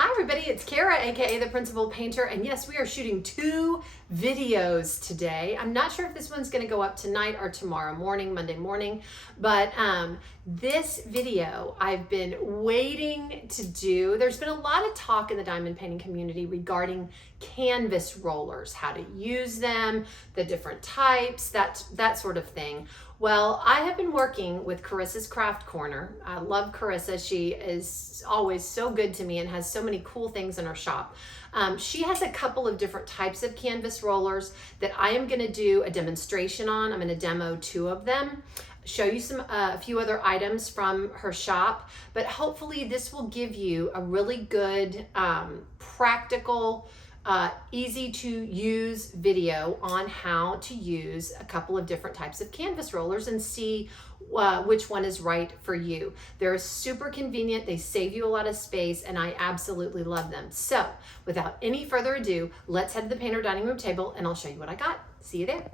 Hi everybody, it's Kara, aka the Principal Painter, and yes, we are shooting 2 videos today. I'm not sure if this one's going to go up tonight or tomorrow morning, Monday morning, but this video I've been waiting to do. There's been a lot of talk in the diamond painting community regarding canvas rollers, how to use them, the different types, that sort of thing. Well, I have been working with Carissa's Craft Corner. I love Carissa. She is always so good to me and has so many cool things in her shop. She has a couple of different types of canvas rollers that I am going to do a demonstration on. I'm going to demo 2 of them, show you a few other items from her shop, but hopefully this will give you a really good, practical, easy to use video on how to use a couple of different types of canvas rollers and see which one is right for you. They're super convenient, they save you a lot of space, and I absolutely love them. So without any further ado, let's head to the painter dining room table and I'll show you what I got. See you there.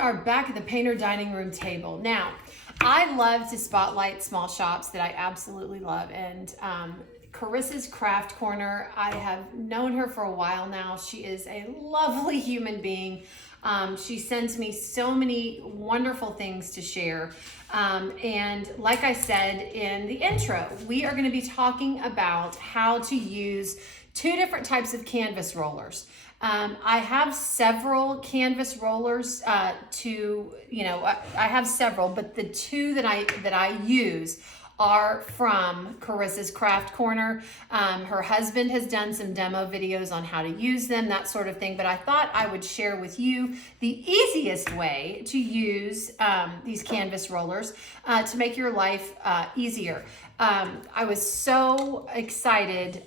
Are back at the painter dining room table. Now, I love to spotlight small shops that I absolutely love, and Carissa's Craft Corner, I have known her for a while now. She is a lovely human being. She sends me so many wonderful things to share. And like I said in the intro, we are going to be talking about how to use 2 different types of canvas rollers. I have several canvas rollers I have several, but the 2 that I use are from Carissa's Craft Corner. Her husband has done some demo videos on how to use them, that sort of thing, but I thought I would share with you the easiest way to use these canvas rollers to make your life easier. I was so excited.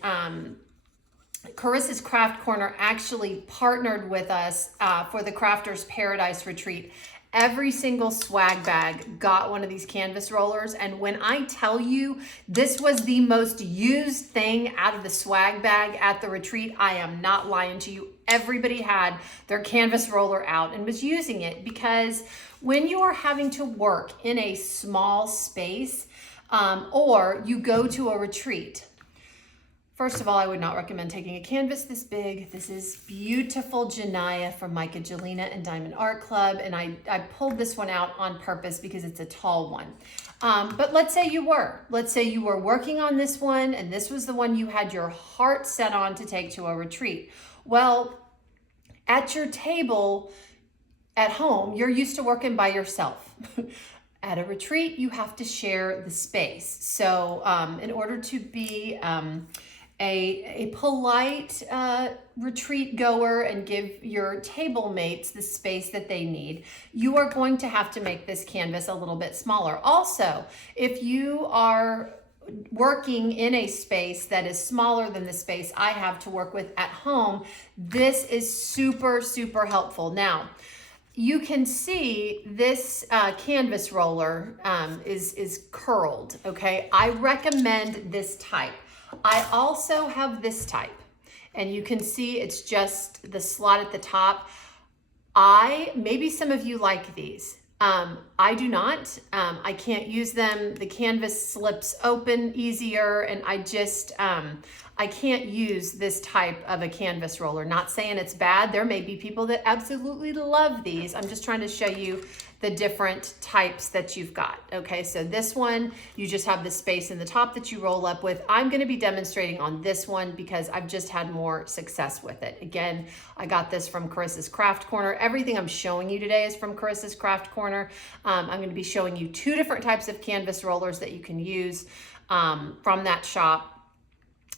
Carissa's Craft Corner actually partnered with us for the Crafters Paradise Retreat. Every single swag bag got one of these canvas rollers, and when I tell you this was the most used thing out of the swag bag at the retreat, I am not lying to you. Everybody had their canvas roller out and was using it, because when you are having to work in a small space or you go to a retreat, first of all, I would not recommend taking a canvas this big. This is beautiful Janaya from Micah Jelena and Diamond Art Club, and I pulled this one out on purpose because it's a tall one. But let's say you were working on this one, and this was the one you had your heart set on to take to a retreat. Well, at your table at home, you're used to working by yourself. At a retreat, you have to share the space. So in order to be a polite retreat goer and give your table mates the space that they need, you are going to have to make this canvas a little bit smaller. Also, if you are working in a space that is smaller than the space I have to work with at home, this is super, super helpful. Now, you can see this canvas roller is curled, okay? I recommend this type. I also have this type, and you can see it's just the slot at the top. Maybe some of you like these. I do not. I can't use them. The canvas slips open easier, and I can't use this type of a canvas roller. Not saying it's bad. There may be people that absolutely love these. I'm just trying to show you the different types that you've got. Okay, so this one, you just have the space in the top that you roll up with. I'm gonna be demonstrating on this one because I've just had more success with it. Again, I got this from Carissa's Craft Corner. Everything I'm showing you today is from Carissa's Craft Corner. I'm gonna be showing you 2 different types of canvas rollers that you can use from that shop.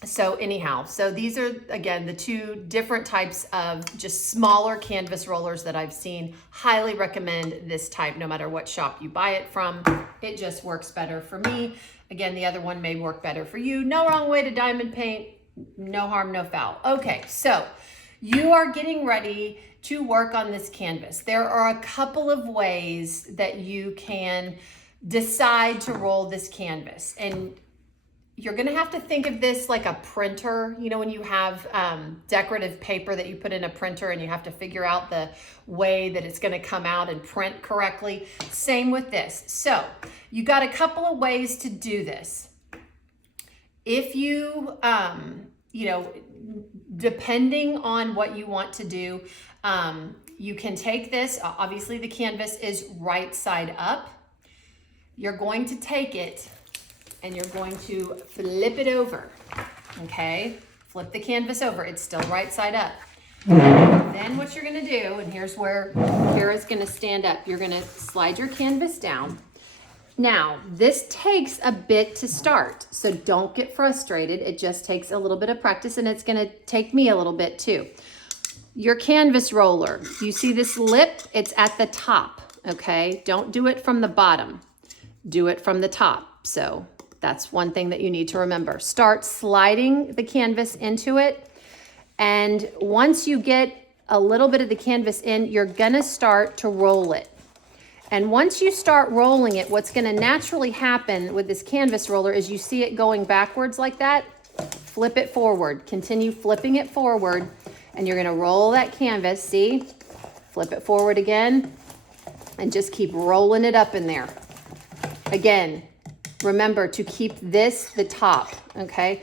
So anyhow, so these are, again, the 2 different types of just smaller canvas rollers that I've seen. Highly recommend this type no matter what shop you buy it from. It just works better for me. Again, the other one may work better for you. No wrong way to diamond paint. No harm, no foul. Okay, so you are getting ready to work on this canvas. There are a couple of ways that you can decide to roll this canvas. And you're gonna have to think of this like a printer. You know, when you have decorative paper that you put in a printer and you have to figure out the way that it's gonna come out and print correctly. Same with this. So you got a couple of ways to do this. If you, you know, depending on what you want to do, you can take this, obviously the canvas is right side up. You're going to take it and you're going to flip it over, okay? Flip the canvas over, it's still right side up. Then what you're gonna do, and here's where Kara's gonna stand up, you're gonna slide your canvas down. Now, this takes a bit to start, so don't get frustrated. It just takes a little bit of practice, and it's gonna take me a little bit too. Your canvas roller, you see this lip? It's at the top, okay? Don't do it from the bottom, do it from the top. So that's one thing that you need to remember. Start sliding the canvas into it. And once you get a little bit of the canvas in, you're gonna start to roll it. And once you start rolling it, what's gonna naturally happen with this canvas roller is you see it going backwards like that, flip it forward, continue flipping it forward, and you're gonna roll that canvas, see? Flip it forward again, and just keep rolling it up in there. Again, remember to keep this the top, okay?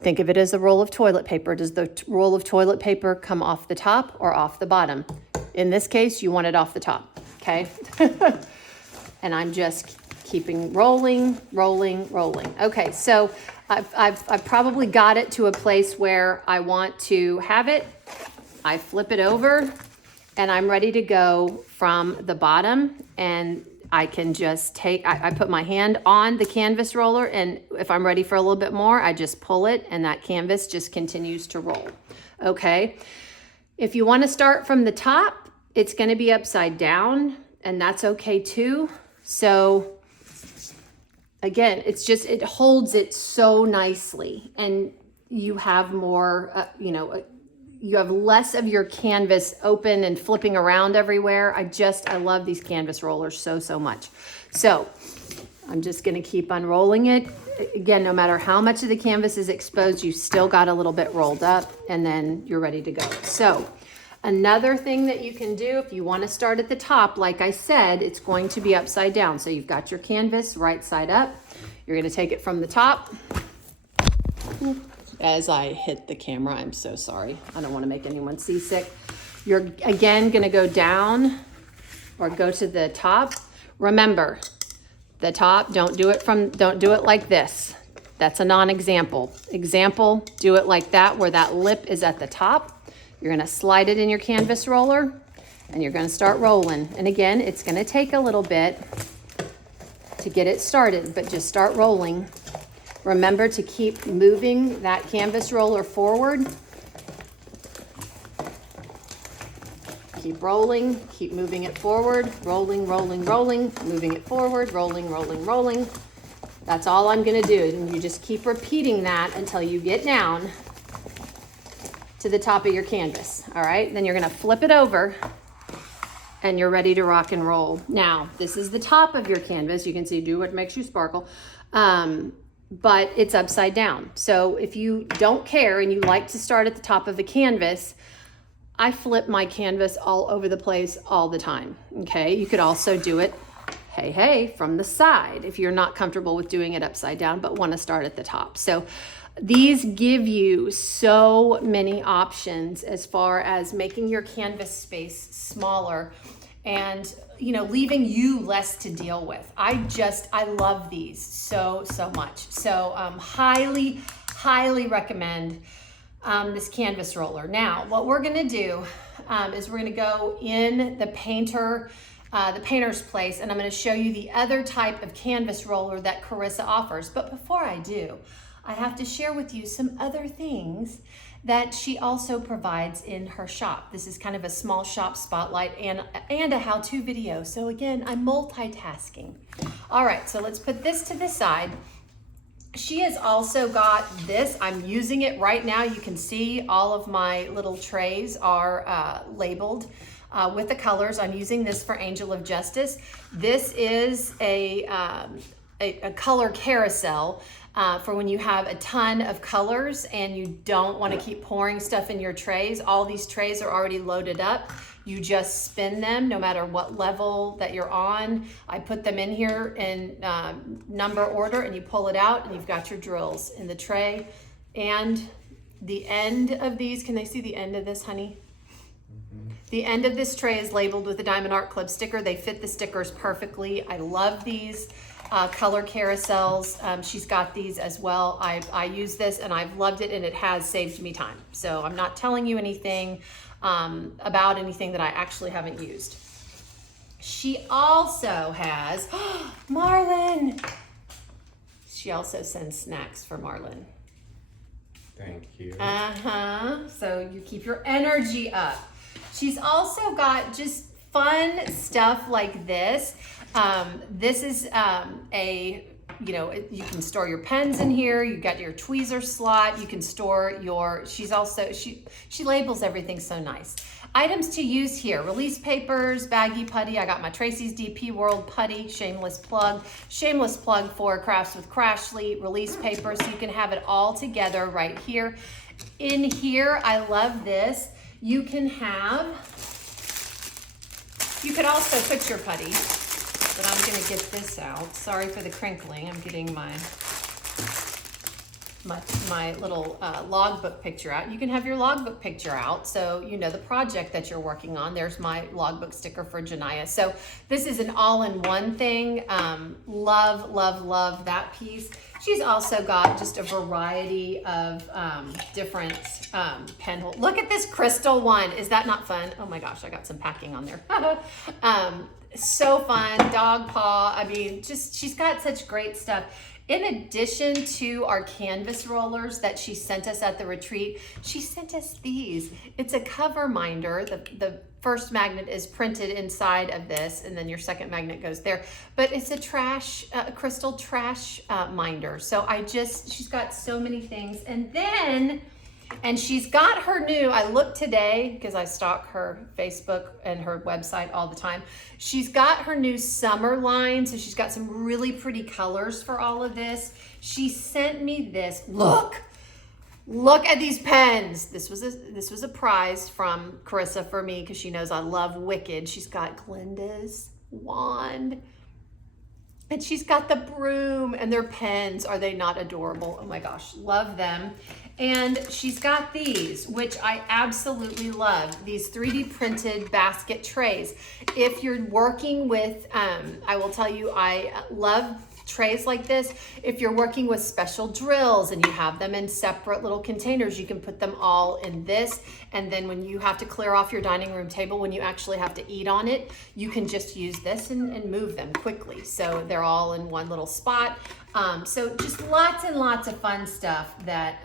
Think of it as a roll of toilet paper. Does the roll of toilet paper come off the top or off the bottom? In this case, you want it off the top, okay? And I'm just keeping rolling, rolling, rolling. Okay, so I've probably got it to a place where I want to have it. I flip it over and I'm ready to go from the bottom, and I can just take, I put my hand on the canvas roller, and if I'm ready for a little bit more, I just pull it and that canvas just continues to roll, okay? If you wanna start from the top, it's gonna be upside down, and that's okay too. So again, it's just, it holds it so nicely, and you have more, you know, you have less of your canvas open and flipping around everywhere. I love these canvas rollers so much. So I'm just gonna keep unrolling it. Again, no matter how much of the canvas is exposed, you still got a little bit rolled up, and then you're ready to go. So another thing that you can do if you wanna start at the top, like I said, it's going to be upside down. So you've got your canvas right side up. You're gonna take it from the top. As I hit the camera, I'm so sorry. I don't want to make anyone seasick. You're again going to go down or go to the top. Remember, the top, don't do it like this. That's a non-example. Example, do it like that, where that lip is at the top. You're going to slide it in your canvas roller, and you're going to start rolling. And again, it's going to take a little bit to get it started, but just start rolling. Remember to keep moving that canvas roller forward. Keep rolling, keep moving it forward, rolling, rolling, rolling, moving it forward, rolling, rolling, rolling. That's all I'm gonna do, and you just keep repeating that until you get down to the top of your canvas, all right? Then you're gonna flip it over, and you're ready to rock and roll. Now, this is the top of your canvas. You can see, do what makes you sparkle. But it's upside down. So if you don't care and you like to start at the top of the canvas, I flip my canvas all over the place all the time, okay? You could also do it, hey, from the side if you're not comfortable with doing it upside down but wanna start at the top. So these give you so many options as far as making your canvas space smaller and, you know, leaving you less to deal with. I love these so much. So highly recommend this canvas roller. Now, what we're gonna do is we're gonna go in the painter's place, and I'm gonna show you the other type of canvas roller that Carissa offers. But before I do, I have to share with you some other things that she also provides in her shop. This is kind of a small shop spotlight and a how-to video. So again, I'm multitasking. All right, so let's put this to the side. She has also got this. I'm using it right now. You can see all of my little trays are labeled with the colors. I'm using this for Angel of Justice. This is a color carousel. for when you have a ton of colors and you don't want to keep pouring stuff in your trays. All these trays are already loaded up. You just spin them no matter what level that you're on. I put them in here in number order, and you pull it out and you've got your drills in the tray. And the end of these, can they see the end of this, honey? The end of this tray is labeled with a Diamond Art Club sticker. They fit the stickers perfectly. I love these color carousels. She's got these as well. I use this and I've loved it, and it has saved me time. So I'm not telling you anything about anything that I actually haven't used. She also has, Marlon. She also sends snacks for Marlon. Thank you. So you keep your energy up. She's also got just fun stuff like this. This is you can store your pens in here. You got your tweezer slot. You can store your, she labels everything so nice. Items to use here: release papers, baggy putty. I got my Tracy's DP World putty, shameless plug for Crafts with Crashly, release paper, so you can have it all together right here. In here, I love this. You could also put your putty, but I'm gonna get this out. Sorry for the crinkling. I'm getting my little logbook picture out. You can have your logbook picture out, so you know the project that you're working on. There's my logbook sticker for Janiyah. So this is an all-in-one thing. Love, love, love that piece. She's also got just a variety of different pen holders. Look at this crystal one. Is that not fun? Oh my gosh, I got some packing on there. So fun. Dog paw. I mean, just she's got such great stuff. In addition to our canvas rollers that she sent us at the retreat, she sent us these. It's a cover minder. The first magnet is printed inside of this, and then your second magnet goes there. But it's a crystal trash minder. So she's got so many things. And she's got her new, I looked today because I stalk her Facebook and her website all the time. She's got her new summer line. So she's got some really pretty colors for all of this. She sent me this. Look at these pens. This was a prize from Carissa for me because she knows I love Wicked. She's got Glinda's wand. And she's got the broom, and their pens. Are they not adorable? Oh my gosh, love them. And she's got these, which I absolutely love. These 3D printed basket trays. If you're working with, I will tell you, I love trays like this. If you're working with special drills and you have them in separate little containers, you can put them all in this. And then when you have to clear off your dining room table, when you actually have to eat on it, you can just use this and move them quickly. So they're all in one little spot. So just lots and lots of fun stuff that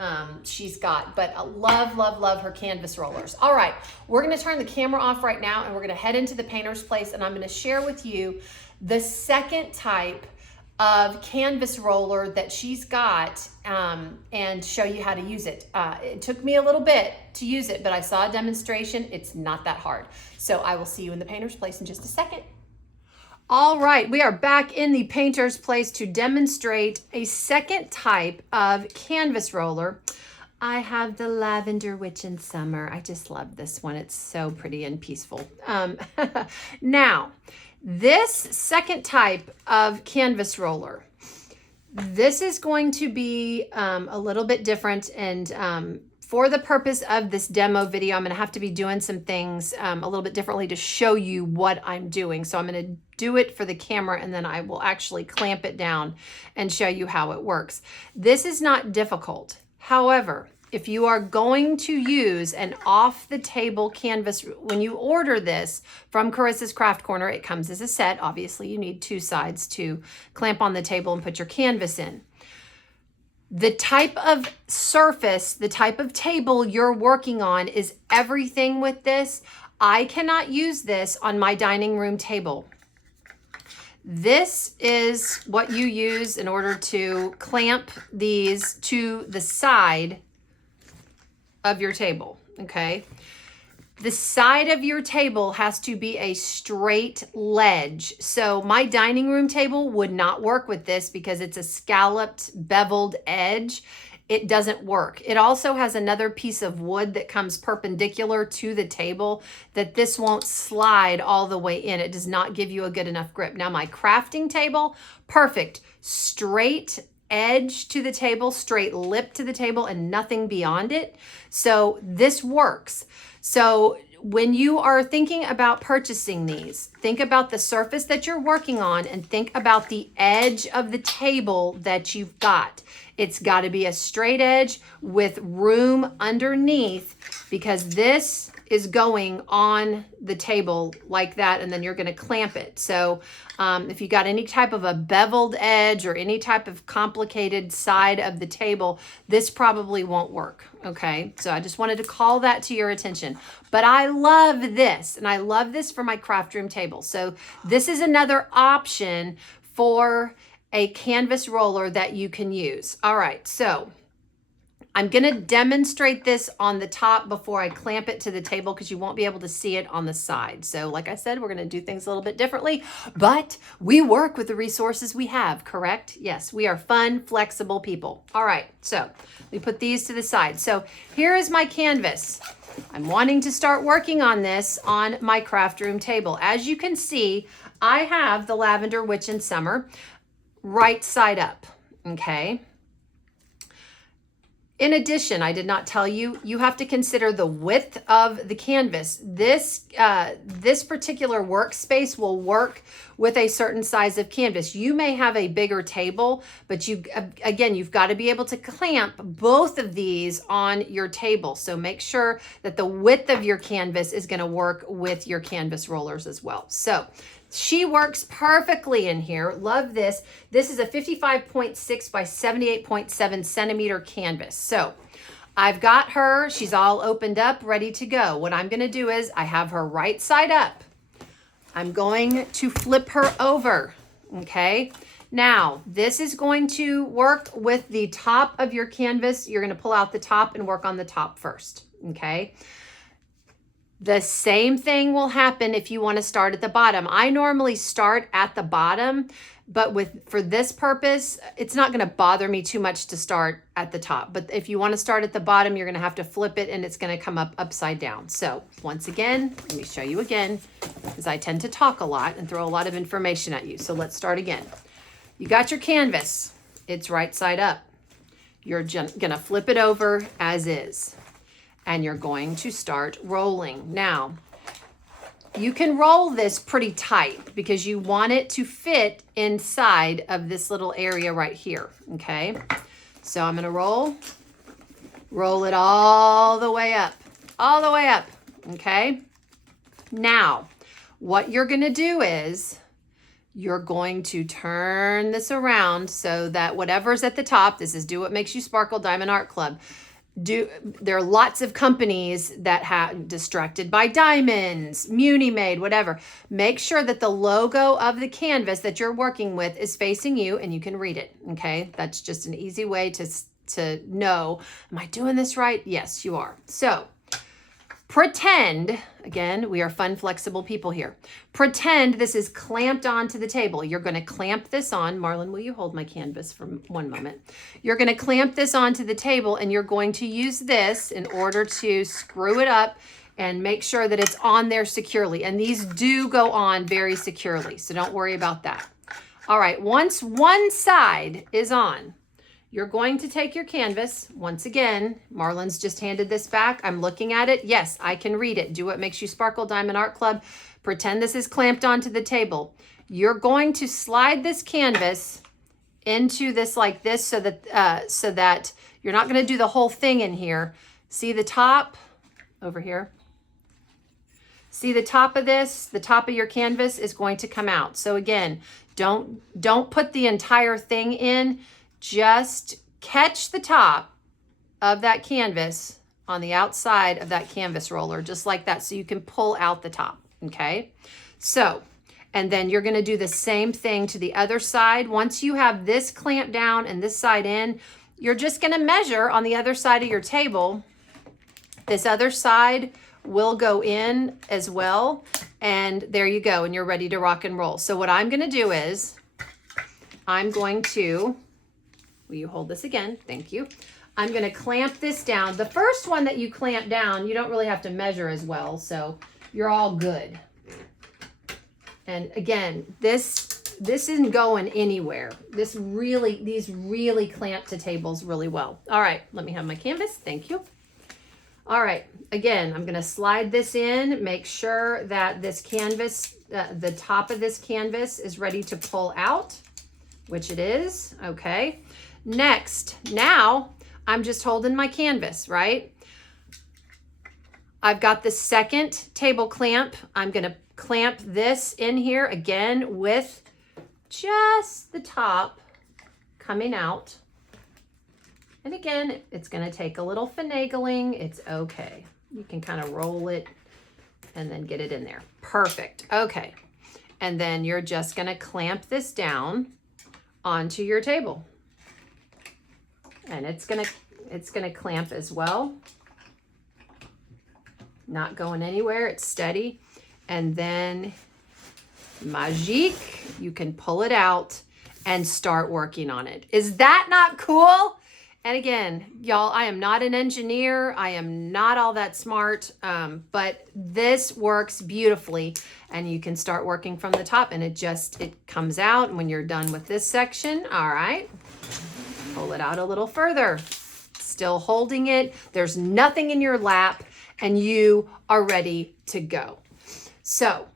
she's got, but I love, love, love her canvas rollers. All right, we're gonna turn the camera off right now and we're gonna head into the painter's place, and I'm gonna share with you the second type of canvas roller that she's got and show you how to use it. It took me a little bit to use it, but I saw a demonstration. It's not that hard. So I will see you in the painter's place in just a second. All right, we are back in the painter's place to demonstrate a second type of canvas roller. I have the Lavender Witch in Summer. I just love this one. It's so pretty and peaceful. Now, this second type of canvas roller, this is going to be a little bit different, and for the purpose of this demo video, I'm going to have to be doing some things a little bit differently to show you what I'm doing. So I'm going to do it for the camera, and then I will actually clamp it down and show you how it works. This is not difficult. However, if you are going to use an off-the-table canvas, when you order this from Carissa's Craft Corner, it comes as a set. Obviously, you need two sides to clamp on the table and put your canvas in. The type of surface, the type of table you're working on is everything with this. I cannot use this on my dining room table. This is what you use in order to clamp these to the side of your table, okay? The side of your table has to be a straight ledge. So my dining room table would not work with this because it's a scalloped, beveled edge. It doesn't work. It also has another piece of wood that comes perpendicular to the table that this won't slide all the way in. It does not give you a good enough grip. Now my crafting table, perfect. Straight edge to the table, straight lip to the table, and nothing beyond it. So this works. So when you are thinking about purchasing these, think about the surface that you're working on and think about the edge of the table that you've got. It's got to be a straight edge with room underneath, because this is going on the table like that, and then you're going to clamp it. So if you got any type of a beveled edge or any type of complicated side of the table, this probably won't work. Okay, so I just wanted to call that to your attention. But I love this, and I love this for my craft room table. So this is another option for a canvas roller that you can use. All right, so I'm going to demonstrate this on the top before I clamp it to the table, because you won't be able to see it on the side. So like I said, we're going to do things a little bit differently, but we work with the resources we have, correct? Yes, we are fun, flexible people. All right, so we put these to the side. So here is my canvas. I'm wanting to start working on this on my craft room table. As you can see, I have the Lavender Witch in Summer right side up, okay? In addition, I did not tell you, you have to consider the width of the canvas. This particular workspace will work with a certain size of canvas. You may have a bigger table, but again, you've got to be able to clamp both of these on your table. So make sure that the width of your canvas is going to work with your canvas rollers as well. So she works perfectly in here. Love this. This is a 55.6 by 78.7 centimeter canvas. So I've got her. She's all opened up, ready to go. What I'm going to do is I have her right side up. I'm going to flip her over. Okay. Now, this is going to work with the top of your canvas. You're going to pull out the top and work on the top first. Okay. The same thing will happen if you want to start at the bottom. I normally start at the bottom, but for this purpose, it's not going to bother me too much to start at the top. But if you want to start at the bottom, you're going to have to flip it and it's going to come up upside down. So once again, let me show you again, because I tend to talk a lot and throw a lot of information at you. So let's start again. You got your canvas. It's right side up. You're going to flip it over as is. And you're going to start rolling. Now, you can roll this pretty tight because you want it to fit inside of this little area right here, okay? So I'm gonna roll it all the way up, okay? Now, what you're gonna do is you're going to turn this around so that whatever's at the top, this is Do What Makes You Sparkle Diamond Art Club. There are lots of companies that have Distracted by Diamonds, Muni Made, whatever. Make sure that the logo of the canvas that you're working with is facing you and you can read it, okay? That's just an easy way to know, am I doing this right? Yes, you are. So pretend, again, we are fun, flexible people here. Pretend this is clamped onto the table. You're going to clamp this on. Marlon, will you hold my canvas for one moment? You're going to clamp this onto the table, and you're going to use this in order to screw it up and make sure that it's on there securely. And these do go on very securely, so don't worry about that. All right, once one side is on, you're going to take your canvas. Once again, Marlon's just handed this back. I'm looking at it. Yes, I can read it. Do What Makes You Sparkle Diamond Art Club. Pretend this is clamped onto the table. You're going to slide this canvas into this like this so that you're not going to do the whole thing in here. See the top over here? See the top of this? The top of your canvas is going to come out. So again, don't put the entire thing in. Just catch the top of that canvas on the outside of that canvas roller, just like that, so you can pull out the top, okay? So, and then you're gonna do the same thing to the other side. Once you have this clamped down and this side in, you're just gonna measure on the other side of your table. This other side will go in as well. And there you go. And you're ready to rock and roll. So what I'm going to do is I'm going to, will you hold this again? Thank you. I'm going to clamp this down. The first one that you clamp down, you don't really have to measure as well. So you're all good. And again, this isn't going anywhere. These really clamp to tables really well. All right, let me have my canvas. Thank you. All right, again, I'm gonna slide this in, make sure that this canvas, the top of this canvas is ready to pull out, which it is, okay. Next, now I'm just holding my canvas, right? I've got the second table clamp. I'm gonna clamp this in here again with just the top coming out. And again, it's going to take a little finagling. It's okay. You can kind of roll it and then get it in there. Perfect. Okay. And then you're just going to clamp this down onto your table. And it's going to clamp as well. Not going anywhere. It's steady. And then magique, you can pull it out and start working on it. Is that not cool? And again, y'all, I am not an engineer. I am not all that smart, but this works beautifully. And you can start working from the top and it comes out. And when you're done with this section, all right, pull it out a little further. Still holding it. There's nothing in your lap and you are ready to go. So,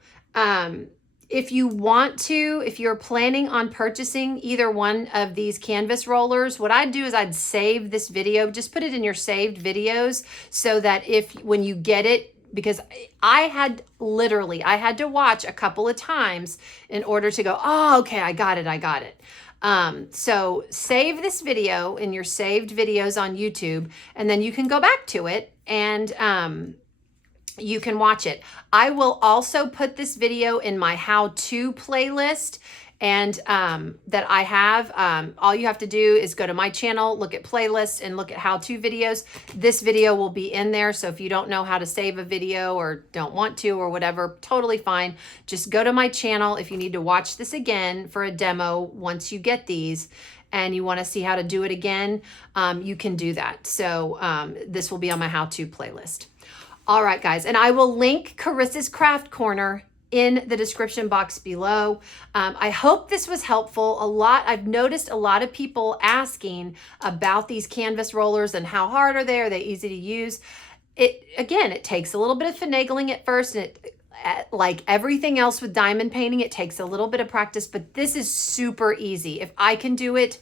if you're planning on purchasing either one of these canvas rollers, what I'd do is I'd save this video, just put it in your saved videos so that when you get it, because I had to watch a couple of times in order to go, oh, okay, I got it. So save this video in your saved videos on YouTube, and then you can go back to it and, you can watch it. I will also put this video in my how-to playlist and that I have. All you have to do is go to my channel, look at playlists and look at how-to videos. This video will be in there. So if you don't know how to save a video or don't want to or whatever, totally fine. Just go to my channel if you need to watch this again for a demo once you get these and you want to see how to do it again, you can do that. So this will be on my how-to playlist. All right, guys, and I will link Carissa's Craft Corner in the description box below. I hope this was helpful. I've noticed a lot of people asking about these canvas rollers and how hard are they? Are they easy to use? It takes a little bit of finagling at first, and like everything else with diamond painting, it takes a little bit of practice, but this is super easy. If I can do it,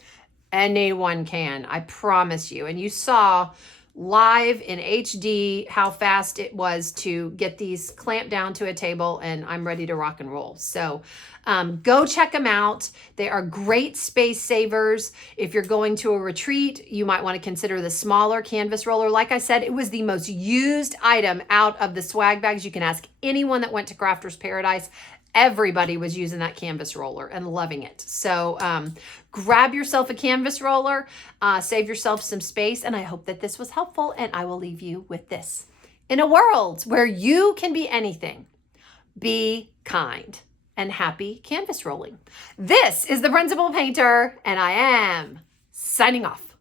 anyone can, I promise you. And you saw live in HD how fast it was to get these clamped down to a table, and I'm ready to rock and roll. So go check them out. They are great space savers. If you're going to a retreat, you might want to consider the smaller canvas roller. Like I said, it was the most used item out of the swag bags. You can ask anyone that went to Crafter's Paradise. Everybody was using that canvas roller and loving it. So grab yourself a canvas roller, save yourself some space, and I hope that this was helpful, and I will leave you with this. In a world where you can be anything, be kind and happy canvas rolling. This is the Principal Painter, and I am signing off.